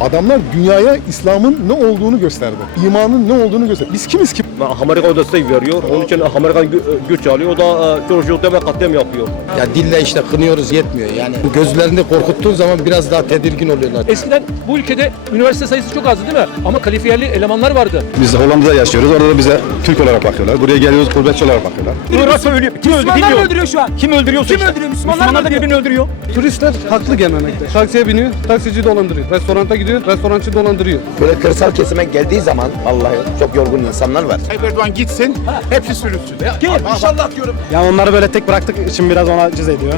Adamlar dünyaya İslam'ın ne olduğunu gösterdi. İmanın ne olduğunu gösterdi. Biz kimiz ki? Amerika destek veriyor. Onun için Amerika gü- güç alıyor. O da e, çocukta ve katliam yapıyor. Ya dille işte kınıyoruz yetmiyor yani. Gözlerini korkuttuğun zaman biraz daha tedirgin oluyorlar. Eskiden bu ülkede üniversite sayısı çok azdı değil mi? Ama kalifiyeli elemanlar vardı. Biz Hollanda'da yaşıyoruz. Orada da bize Türk olarak bakıyorlar. Buraya geliyoruz gurbetçi olarak bakıyorlar. Irak söylüyor. Kim öldü Müslümanlar öldürüyor şu an. Kim öldürüyorsa Kim işte. öldürüyor? Müslümanlar Müslümanlar da öldürüyor. birbirini öldürüyor. Turistler haklı gelmemekte. Taksiye biniyor, taksici dolandırıyor. Restoranta gidiyor, restorançı dolandırıyor. Böyle kırsal kesime geldiği zaman vallahi çok yorgun insanlar var. Erdoğan gitsin, hepsi sürünsün. Ya onları böyle tek bıraktık için biraz ona cız ediyor.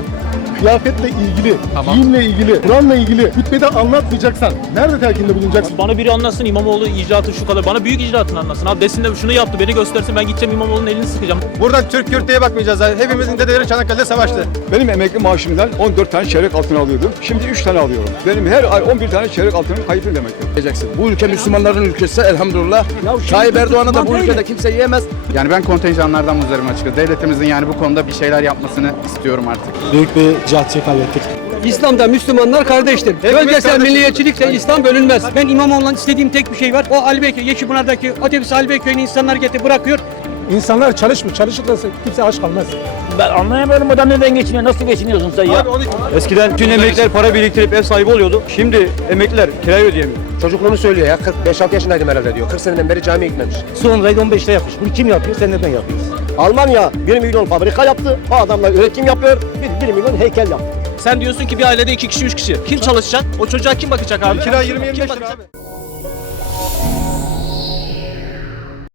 Kıyafetle ilgili, giyimle ilgili, Kur'an'la ilgili hutbede anlatmayacaksan nerede telkinde bulunacaksın? Bana biri anlatsın İmamoğlu icraatı şu kadar. Bana büyük icraatını anlatsın. Abi desin de şunu yaptı beni göstersin ben gideceğim İmamoğlu'nun elini sıkacağım. Buradan Türk Kürt diye bakmayacağız. Hepimizin dedeleri Çanakkale'de savaştı. Benim emekli maaşımdan 14 tane çeyrek altın alıyordum. Şimdi 3 tane alıyorum. Benim her ay 11 tane çeyrek altınım kayıplı demektir. Diyeceksin. Bu ülke Müslümanların ülkesi elhamdülillah. Tayyip Erdoğan'ı da bu ülkede kimse yiyemez. Yani ben kontenjanlardan muzdarım açıkçası. Devletimizin yani bu konuda bir şeyler yapmasını istiyorum artık. Büyük bir cihatçıyı kaybettik. İslam'da Müslümanlar kardeştir. Bölgesel milliyetçilikse İslam bölünmez. Ben İmamoğlu'ndan istediğim tek bir şey var. O Ali Beyköy, Yeşilpınar'daki otobüs Ali Beyköy'ün insanlar getirip bırakıyor. İnsanlar çalışmıyor. Çalışırsa kimse aç kalmaz. Ben anlayamıyorum adam neden geçiniyor. Nasıl geçiniyorsun sen ya? Eskiden tüm emekliler para biriktirip ev sahibi oluyordu. Şimdi emekliler kirayı ödeyemiyor. Çocukluğunu söylüyor ya. 45-6 yaşındaydım herhalde diyor. 40 seneden beri camiye gitmemiş. Sonrayı 15'te yapmış. Bunu kim yapıyor? Sen neden yapıyorsun? Almanya 1 milyon fabrika yaptı. O adamlar üretim yapıyor. Biz 1 milyon heykel yaptık. Sen diyorsun ki bir ailede iki kişi, üç kişi. Kim çalışacak? O çocuğa kim bakacak abi? Kira 20-25 lira abi.